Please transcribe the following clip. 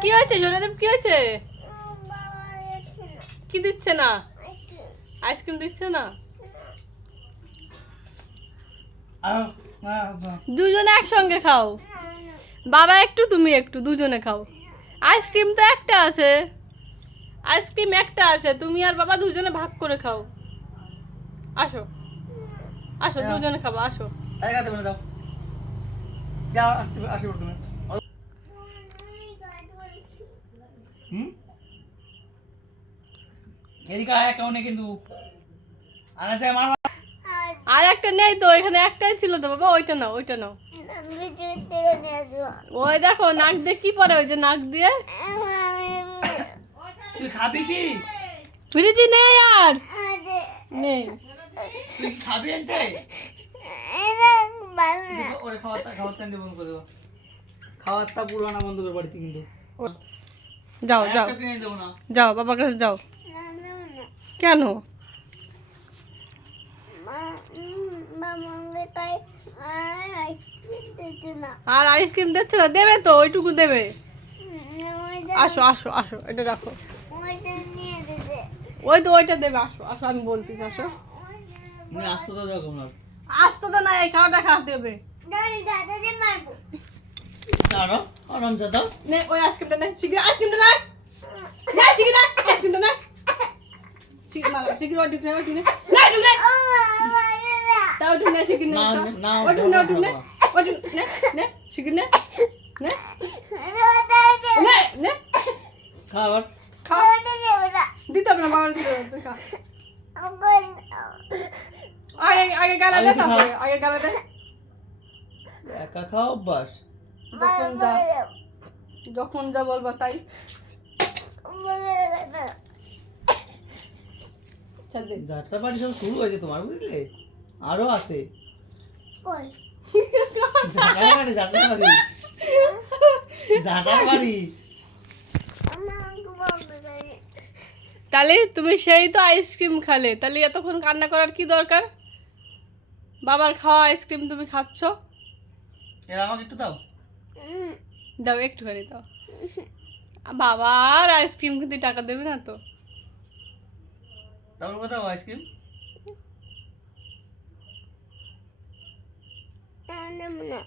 কি হয়েছে সোনাদেব কি হয়েছে কি দিচ্ছে না আইসক্রিম দিচ্ছে না। দুজনে একসঙ্গে খাও বাবা একটু তুমি একটু দুজনে খাও আইসক্রিম তো একটা আছে আইসক্রিম একটা আছে তুমি আর বাবা দুজনে ভাগ করে খাও আসো আসো হ্যাঁ। দুজনে খাব আসো দাও যাও আসতে- আসি বলো তুমি হুম? এদিকে আয় কেমন কিন্তু। আনাচে মার আর একটা নেই তো এখানে একটাই ছিল তো বাবা ওইটা নাও ওইটা নাও। ওই দেখো নাক দিয়ে কি পরে ওই যে নাক দিয়ে? তুই খাবি কি? ফ্রিজি নেই আর। নেই। তুই খাবি এনতে ওরে খাওয়াটা খাওয়াটা বন্ধ করে দেবো। খাওয়াটা পুরো আনা বন্ধ করে বাড়িতে কিন্তু। যাও যাও। যাও বাবার কাছে যাও। কেন? আর আইসক্রিম দিচ্ছে না? দেবে তো ওইটুকু দেবে। আসো আসো আসো এটা রাখো। ওই তো ওইটা দেবে আসো আসো আমি বলতেছি আসো। আসতো তো না। এই খাওয়াটা খাওয়া দেবে আরাম চা দাও। নে ওই আইসক্রিমটা নে শিগগির আইসক্রিমটা নে। নে শিগগির নে আইসক্রিমটা নে। শিগগির মালা শিগগির ওই ঢুকনে ওই ঢুকনে না ঢুকনে তাও ঢুকনে শিগগির নে না। না, ওই ওই ঢুকনে খাব। ওই ঢুকনে নে নে শিগগির নে নে। নে নে। খাবার। খা। দিতে হবে না বাবার দিতে হবে খা। আগে আগে গালা দে। আগে গালা দে একা খাও অভ্যাস? যখন যা যখন যা বলবা তাই। আচ্ছা যাত্রা পার্টি সব শুরু হয়েছে তোমার বুঝলে? আরও আছে। তাহলে তুমি সেই তো আইসক্রিম খালে তাহলে এতক্ষণ কান্না করার কি দরকার? বাবার খাওয়া আইসক্রিম তুমি খাচ্ছ? এর আমাকে একটু দাও। দাও একটুখানি দাও। বাবা আর আইসক্রিম খেতে টাকা দেবে না তো। তারপর কোথাও আইসক্রিম। না।